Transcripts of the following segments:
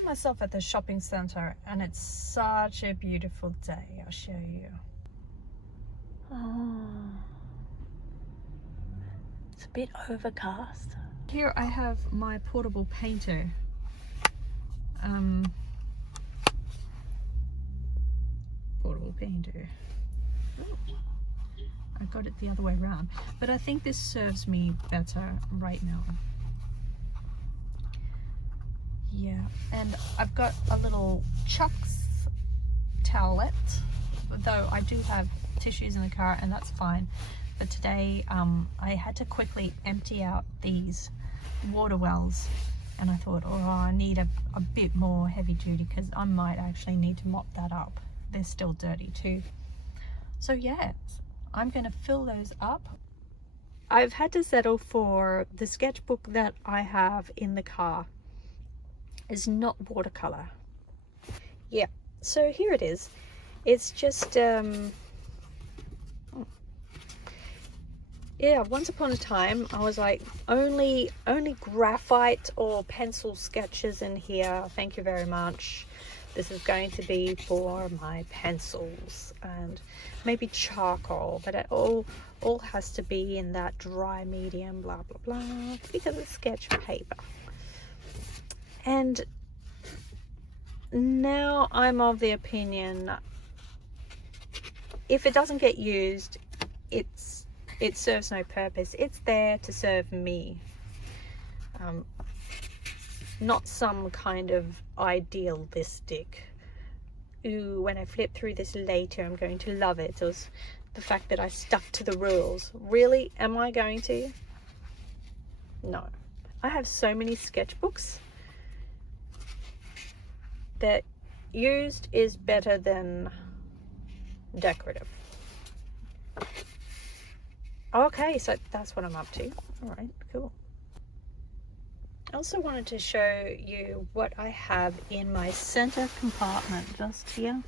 found myself at the shopping center and it's such a beautiful day. I'll show you. Oh, it's a bit overcast. Here I have my portable painter. Portable painter. I got it the other way around, but I think this serves me better right now. Yeah, and I've got a little Chuck's towelette, though I do have tissues in the car and that's fine. But today I had to quickly empty out these water wells and I thought, oh, I need a bit more heavy duty because I might actually need to mop that up. They're still dirty too. So yeah, I'm gonna fill those up. I've had to settle for the sketchbook that I have in the car. Is not watercolor. Yeah, so here it is. It's just yeah, once upon a time I was like, only graphite or pencil sketches in here, thank you very much. This is going to be for my pencils and maybe charcoal, but it all has to be in that dry medium, blah blah blah, because it's sketch paper. And now I'm of the opinion, if it doesn't get used, it serves no purpose. It's there to serve me, not some kind of idealistic, ooh, when I flip through this later I'm going to love it, or the fact that I stuck to the rules. Really, am I going to? No. I have so many sketchbooks that used is better than decorative. Okay, so that's what I'm up to. All right, cool. I also wanted to show you what I have in my center compartment just here.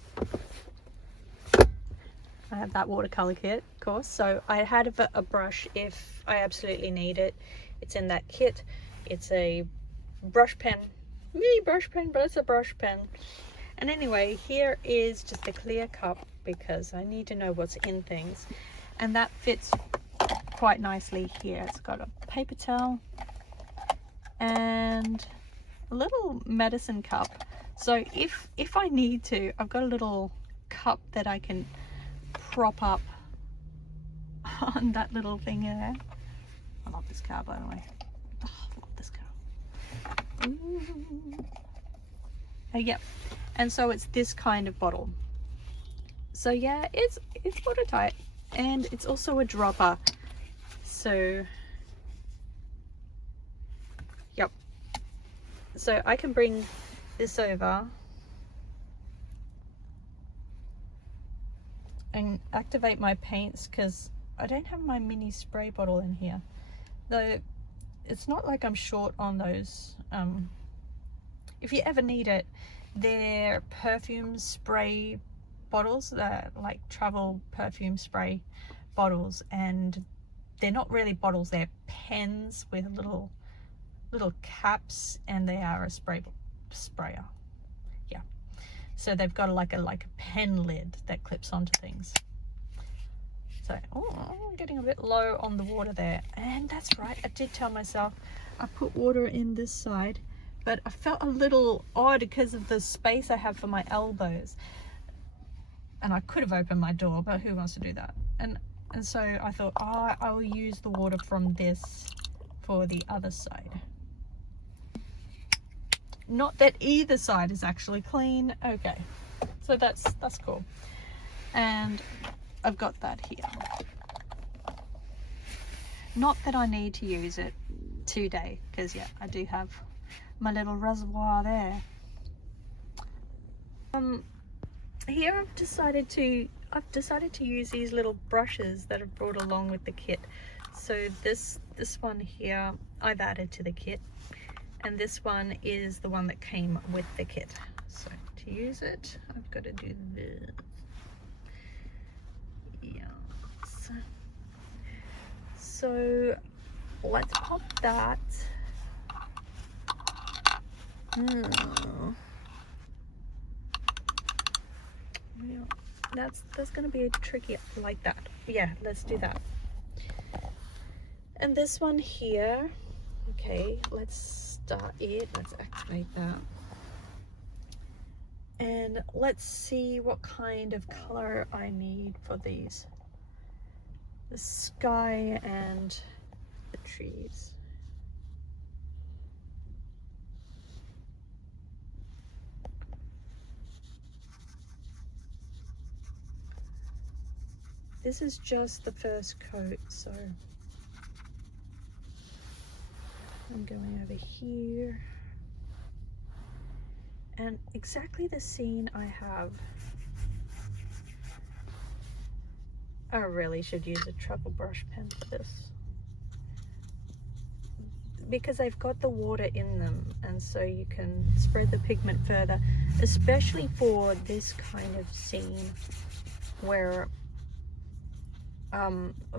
I have that watercolor kit, of course, so I had a brush if I absolutely need it. It's in that kit. It's a brush pen, mini brush pen, but it's a brush pen. And anyway, here is just a clear cup because I need to know what's in things, and that fits quite nicely here. It's got a paper towel and a little medicine cup, so if I need to, I've got a little cup that I can prop up on that little thing there. I love this car, by the way. Oh, I love this car. Ooh. Yep. And so it's this kind of bottle. So yeah, it's watertight, and it's also a dropper. So yep. So I can bring this over and activate my paints, because I don't have my mini spray bottle in here. Though it's not like I'm short on those. If you ever need it, they're perfume spray bottles, they're like travel perfume spray bottles, and they're not really bottles, they're pens with little caps, and they are a sprayer. Yeah, so they've got like a pen lid that clips onto things. So I'm getting a bit low on the water there, and that's right, I did tell myself I put water in this side, but I felt a little odd because of the space I have for my elbows, and I could have opened my door, but who wants to do that? And so I thought, oh, I will use the water from this for the other side. Not that either side is actually clean. Okay, so that's cool. And I've got that here. Not that I need to use it today, because yeah, I do have my little reservoir there. Here I've decided to use these little brushes that I've brought along with the kit. So this one here I've added to the kit, and this one is the one that came with the kit. So to use it, I've got to do this. Yeah. So let's pop that. that's gonna be tricky like that. Yeah, let's do that. And this one here, okay, let's start it. Let's activate that. And let's see what kind of color I need for these. The sky and the trees. This is just the first coat, so I'm going over here. And exactly the scene I have. I really should use a truffle brush pen for this, because they've got the water in them, and so you can spread the pigment further, especially for this kind of scene where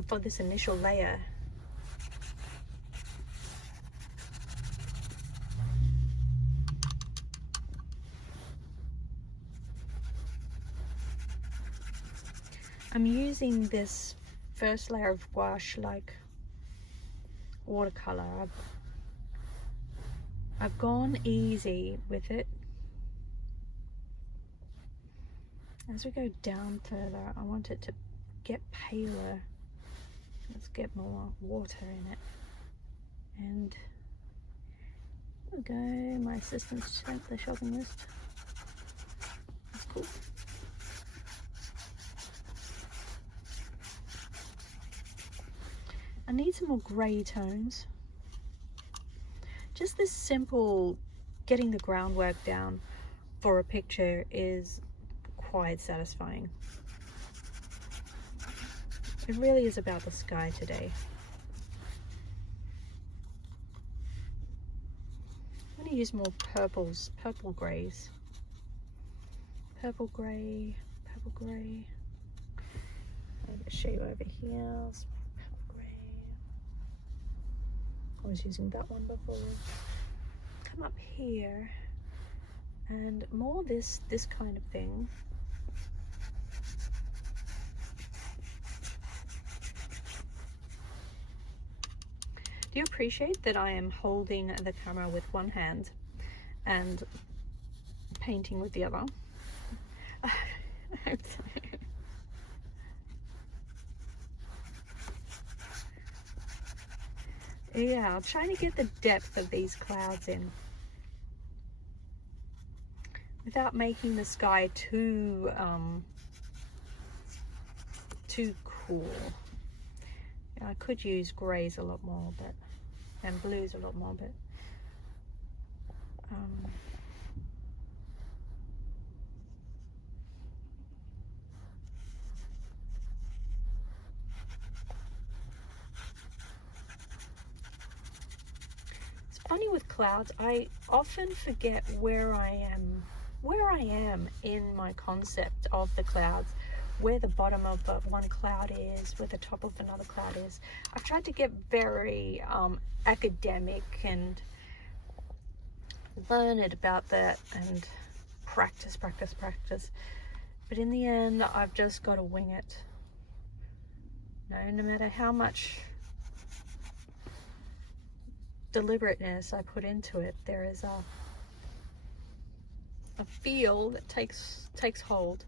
for this initial layer. I'm using this first layer of gouache like watercolor. I've gone easy with it. As we go down further, I want it to get paler. Let's get more water in it. And there we go, my assistant's sent the shopping list. That's cool. I need some more grey tones. Just this simple getting the groundwork down for a picture is quite satisfying. It really is about the sky today. I'm going to use more purples, purple greys. Purple grey, purple grey. I'm going to show you over here. I was using that one before. Come up here and more this kind of thing. Do you appreciate that I am holding the camera with one hand and painting with the other? I hope so. Yeah, I'm trying to get the depth of these clouds in without making the sky too cool. Yeah, I could use greys a lot more, but and blues a lot more, but funny with clouds, I often forget where I am in my concept of the clouds, where the bottom of one cloud is, where the top of another cloud is. I've tried to get very academic and learned about that and practice, but in the end I've just got to wing it. No matter how much deliberateness I put into it, there is a feel that takes hold,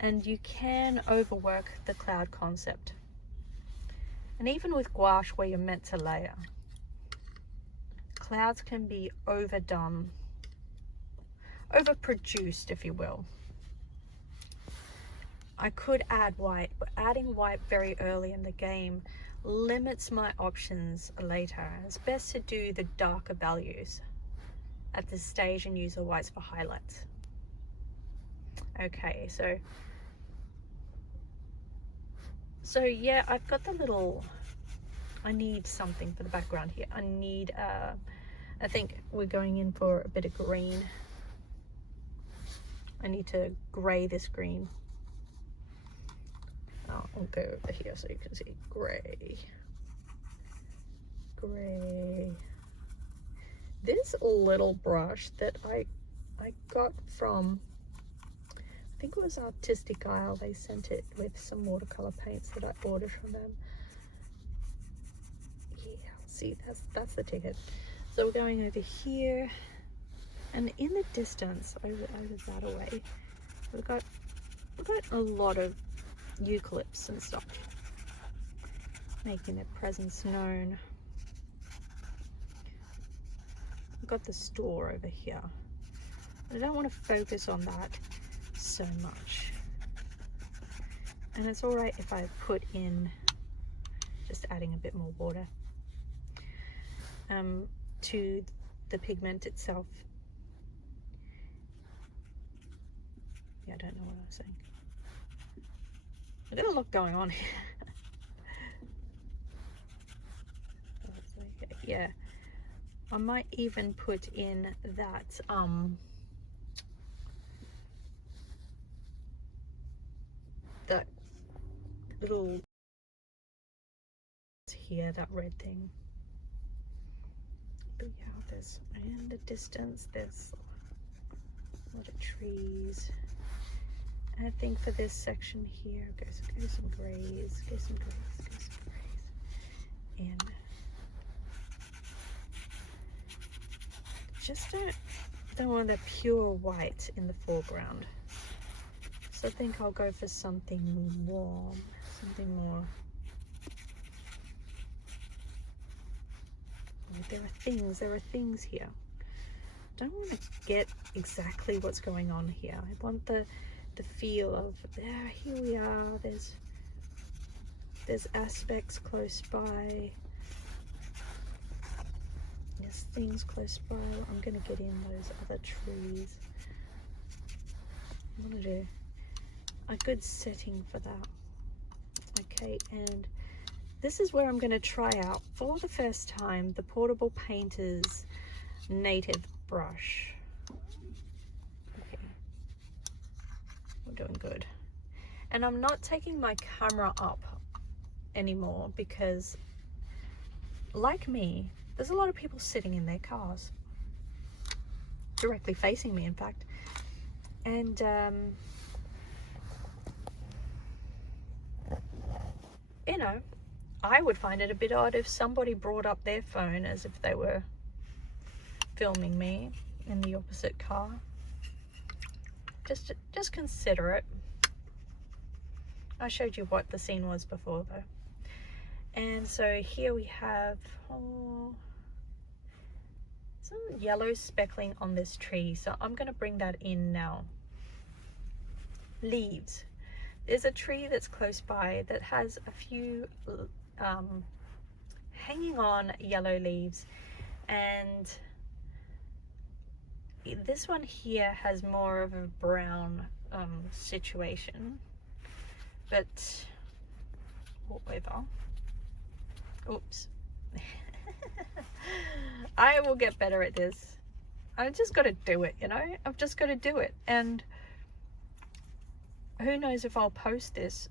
and you can overwork the cloud concept. And even with gouache, where you're meant to layer, clouds can be overdone, overproduced, if you will. I could add white, but adding white very early in the game limits my options later. It's best to do the darker values at this stage and use the whites for highlights. Okay, so yeah, I've got the little, I need something for the background here. I need I think we're going in for a bit of green. I need to grey this green. I'll go over here so you can see grey. This little brush that I got from, I think it was Artistic Isle. They sent it with some watercolor paints that I ordered from them. Yeah, see, that's the ticket. So we're going over here, and in the distance, over that away, we've got a lot of eucalypts and stuff, making their presence known. We've got the store over here. I don't want to focus on that so much. And it's all right if I put in, just adding a bit more water to the pigment itself. Yeah, I don't know what I was saying. I've got a lot going on here. Yeah, I might even put in that that little here, that red thing. But yeah, there's in the distance there's a lot of trees. And I think for this section here, go some grays, and just don't want that pure white in the foreground. So I think I'll go for something warm, something more. There are things here. Don't want to get exactly what's going on here. I want the feel of here we are. There's aspects close by. There's things close by. I'm gonna get in those other trees. I want to do a good setting for that. Okay, and this is where I'm going to try out for the first time the Portable Painter's native brush. Okay, we're doing good. And I'm not taking my camera up anymore because, like me, there's a lot of people sitting in their cars, directly facing me in fact, and you know, I would find it a bit odd if somebody brought up their phone as if they were filming me in the opposite car. Just consider it. I showed you what the scene was before though. And so here we have some yellow speckling on this tree, so I'm going to bring that in now. Leaves. There's a tree that's close by that has a few hanging on yellow leaves, and this one here has more of a brown situation, but whatever. Oops. I will get better at this. I just got to do it, you know. I've just got to do it, and who knows if I'll post this.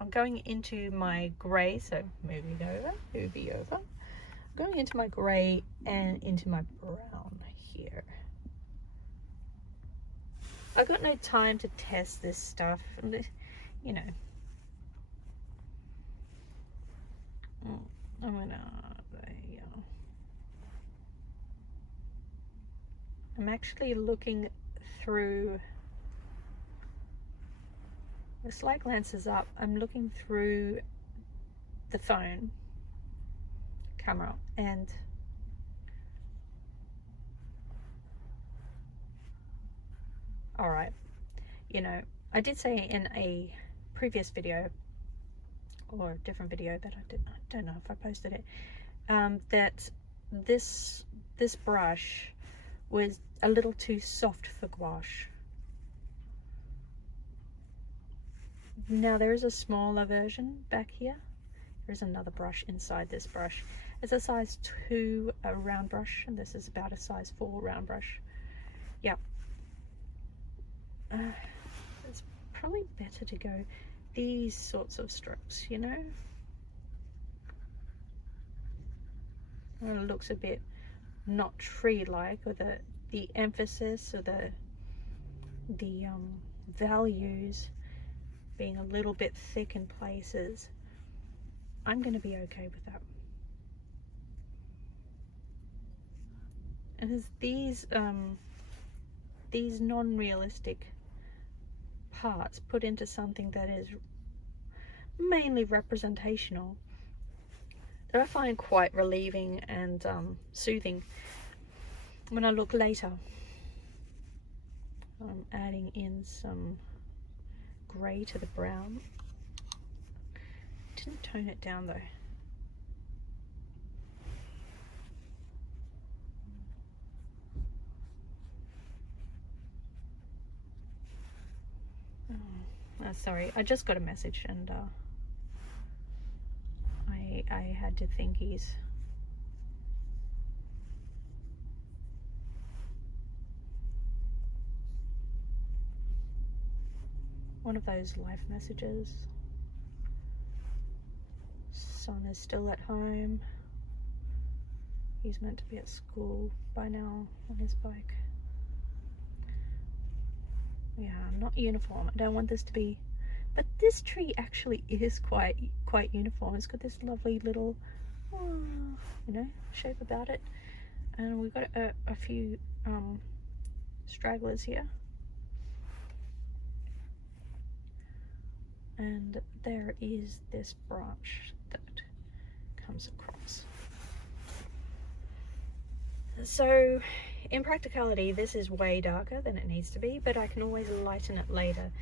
I'm going into my grey, so moving over. I'm going into my grey and into my brown here. I've got no time to test this stuff, and you know. I'm gonna, I'm actually looking through. This light glances up. I'm looking through the phone camera, and all right, you know, I did say in a previous video or a different video that I don't know if I posted it, that this brush was a little too soft for gouache. Now there is a smaller version back here. There's another brush inside this brush. It's a size 2 round brush, and this is about a size 4 round brush. Yeah. It's probably better to go these sorts of strokes, you know. And it looks a bit not tree-like, or the emphasis or the values being a little bit thick in places, I'm going to be okay with that. And as these non-realistic parts put into something that is mainly representational, that I find quite relieving and soothing. When I look later, I'm adding in some grey to the brown. Didn't tone it down though. Sorry, I just got a message and I had to think he's one of those life messages. Son is still at home. He's meant to be at school by now on his bike. Yeah, not uniform. I don't want this to be, but this tree actually is quite uniform. It's got this lovely little, you know, shape about it, and we've got a few stragglers here, and there is this branch that comes across. So in practicality, this is way darker than it needs to be, but I can always lighten it later.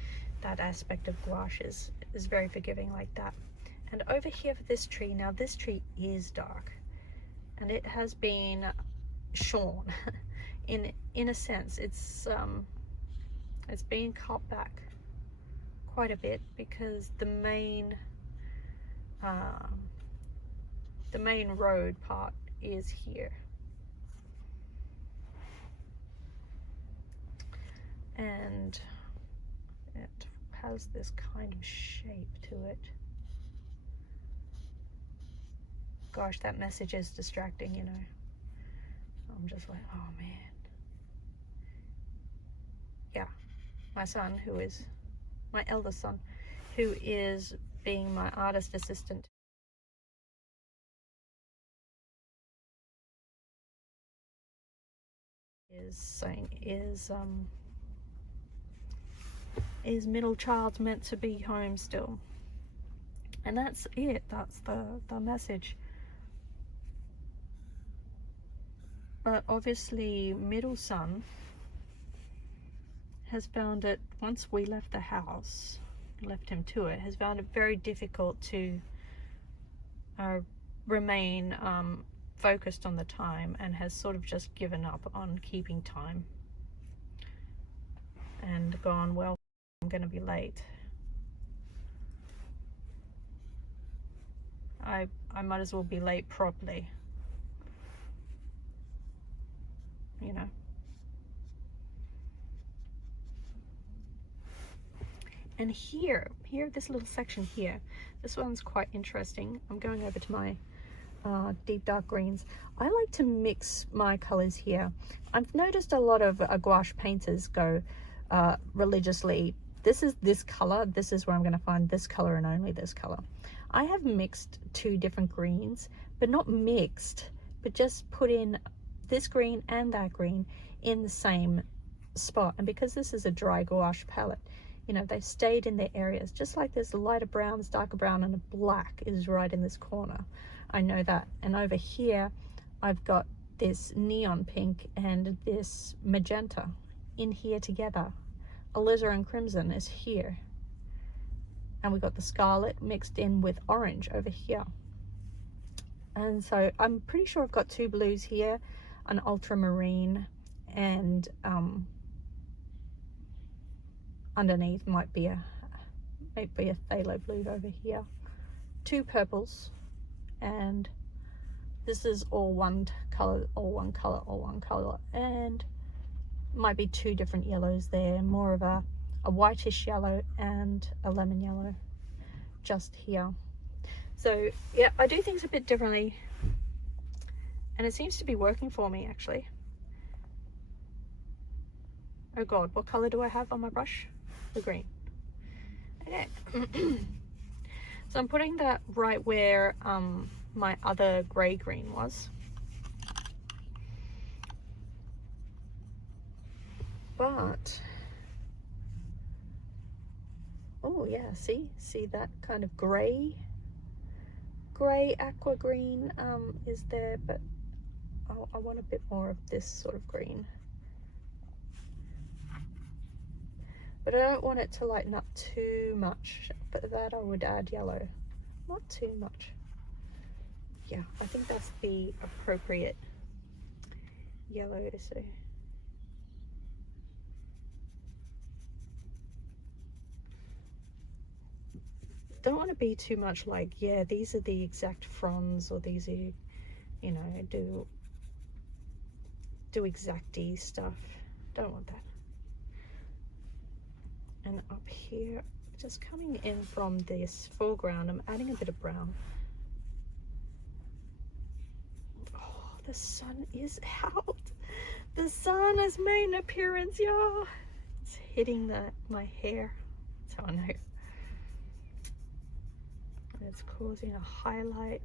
That aspect of gouache is very forgiving like that. And over here for this tree, now this tree is dark and it has been shorn in a sense. It's been cut back quite a bit because the main road part is here. And it has this kind of shape to it. Gosh, that message is distracting, you know. I'm just like, oh man. Yeah, my son, who is my eldest son, who is being my artist assistant, is saying, is middle child meant to be home still? And that's it. That's the message. But obviously middle son has found it, once we left the house, left him to it, has found it very difficult to remain focused on the time, and has sort of just given up on keeping time and gone, well, I'm going to be late. I might as well be late properly, you know. And here, this little section here, this one's quite interesting. I'm going over to my deep dark greens. I like to mix my colors here. I've noticed a lot of gouache painters go religiously, this is this color, this is where I'm going to find this color and only this color. I have mixed two different greens, but not mixed, but just put in this green and that green in the same spot. And because this is a dry gouache palette, you know, they've stayed in their areas, just like there's a lighter brown, this darker brown, and a black is right in this corner. I know that. And over here I've got this neon pink and this magenta in here together. Alizarin crimson is here, and we've got the scarlet mixed in with orange over here. And so I'm pretty sure I've got two blues here, an ultramarine, and underneath might be a phthalo blue over here, two purples, and this is all one color, and might be two different yellows there, more of a whitish yellow and a lemon yellow just here. So yeah, I do things a bit differently, and it seems to be working for me actually. Oh god, what color do I have on my brush? the green. Okay. So I'm putting that right where my other grey green was. But oh yeah, see that kind of grey aqua green is there, but I want a bit more of this sort of green. But I don't want it to lighten up too much, but that I would add yellow. Not too much. Yeah, I think that's the appropriate yellow. So don't want to be too much like, yeah, these are the exact fronds, or these are, you know, do exact-y stuff. Don't want that. And up here, just coming in from this foreground, I'm adding a bit of brown. Oh, the sun is out. The sun has made an appearance, y'all. It's hitting my hair. That's how I know. And it's causing a highlight.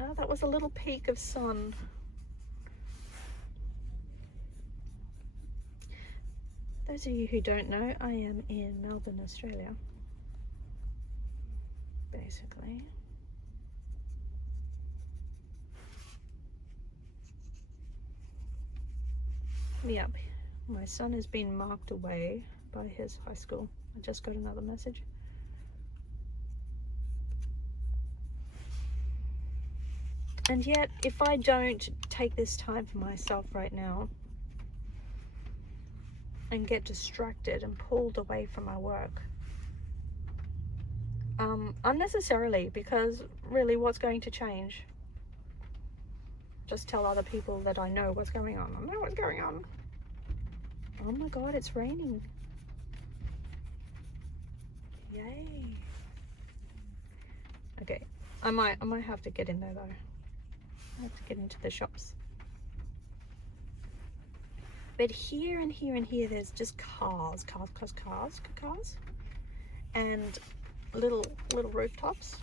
Oh, that was a little peak of sun. Those of you who don't know, I am in Melbourne, Australia, basically. Yep, my son has been marked away by his high school. I just got another message. And yet, if I don't take this time for myself right now and get distracted and pulled away from my work, unnecessarily, because really, what's going to change? Just tell other people that I know what's going on. I know what's going on. Oh my God, it's raining. Yay. Okay, I might have to get in there though. I have to get into the shops. But here and here and here, there's just cars, and little rooftops.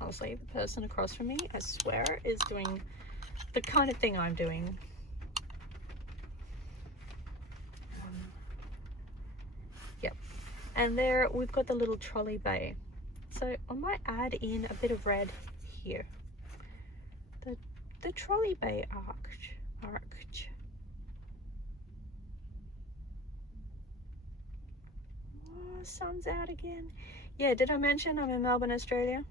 Honestly, the person across from me, I swear, is doing the kind of thing I'm doing. Yep. And there we've got the little trolley bay. So I might add in a bit of red here. The trolley bay arch. Oh, sun's out again. Yeah, did I mention I'm in Melbourne, Australia?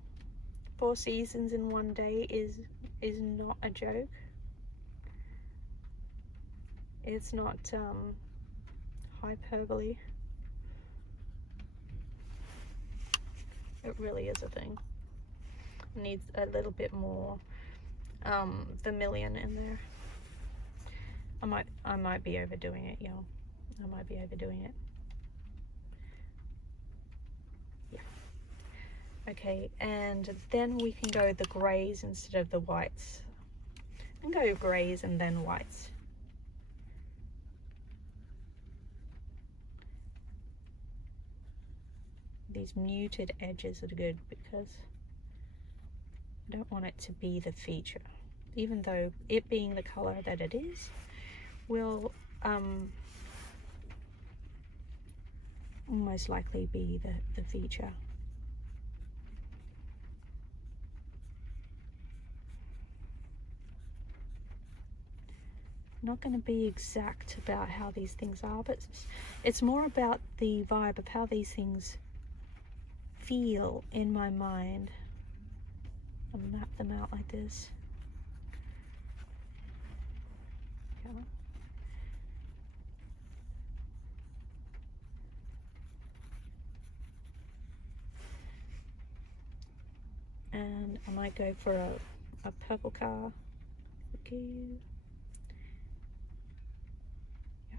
4 seasons in one day is not a joke. It's not hyperbole. It really is a thing. It needs a little bit more vermilion in there. I might be overdoing it, y'all. I might be overdoing it. Yeah. Okay, and then we can go the greys instead of the whites. And go greys and then whites. These muted edges are good because I don't want it to be the feature, even though it being the color that it is will most likely be the feature. I'm not going to be exact about how these things are, but it's more about the vibe of how these things feel in my mind. I'll map them out like this. Okay. And I might go for a purple car. Okay. Yeah.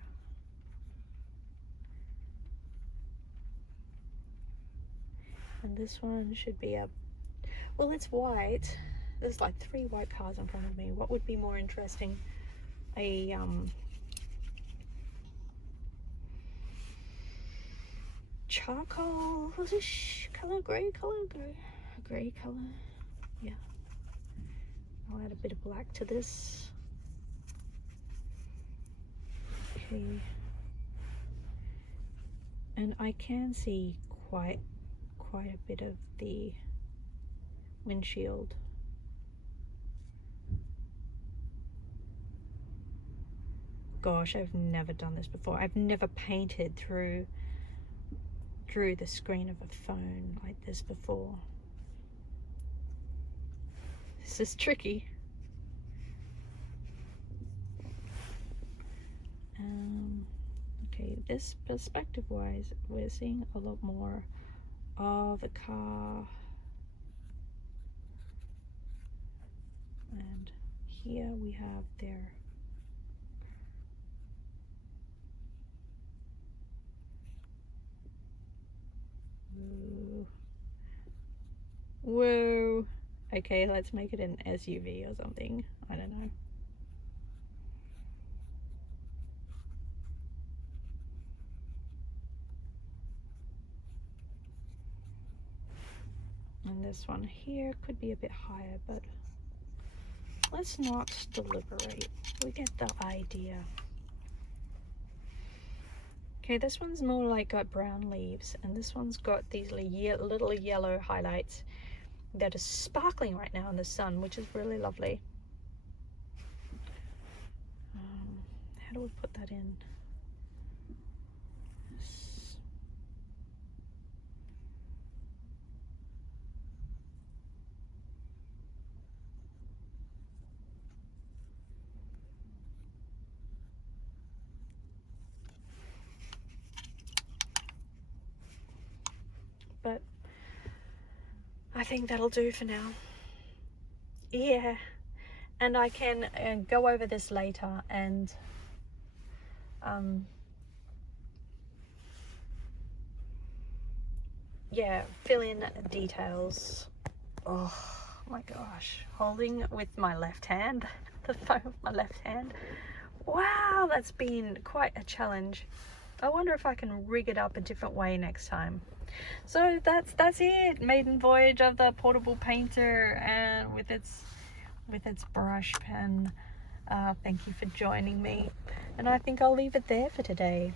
And this one should be well, it's white. There's like 3 white cars in front of me. What would be more interesting? A charcoal-ish color, grey color, grey color. Yeah. I'll add a bit of black to this. Okay. And I can see quite a bit of the windshield. Gosh, I've never done this before. I've never painted through the screen of a phone like this before. This is tricky. Okay, this perspective wise, we're seeing a lot more of the car. And here we have their whoa. Okay, let's make it an SUV or something. I don't know. And this one here could be a bit higher, but let's not deliberate. We get the idea. Okay, this one's more like got brown leaves, and this one's got these little yellow highlights that are sparkling right now in the sun, which is really lovely. How do we put that in? But I think that'll do for now. Yeah, and I can go over this later and yeah, fill in details. Oh my gosh, holding with my left hand, the phone with my left hand. Wow, that's been quite a challenge. I wonder if I can rig it up a different way next time. So that's it. Maiden voyage of the portable painter, and with its brush pen. Thank you for joining me, and I think I'll leave it there for today.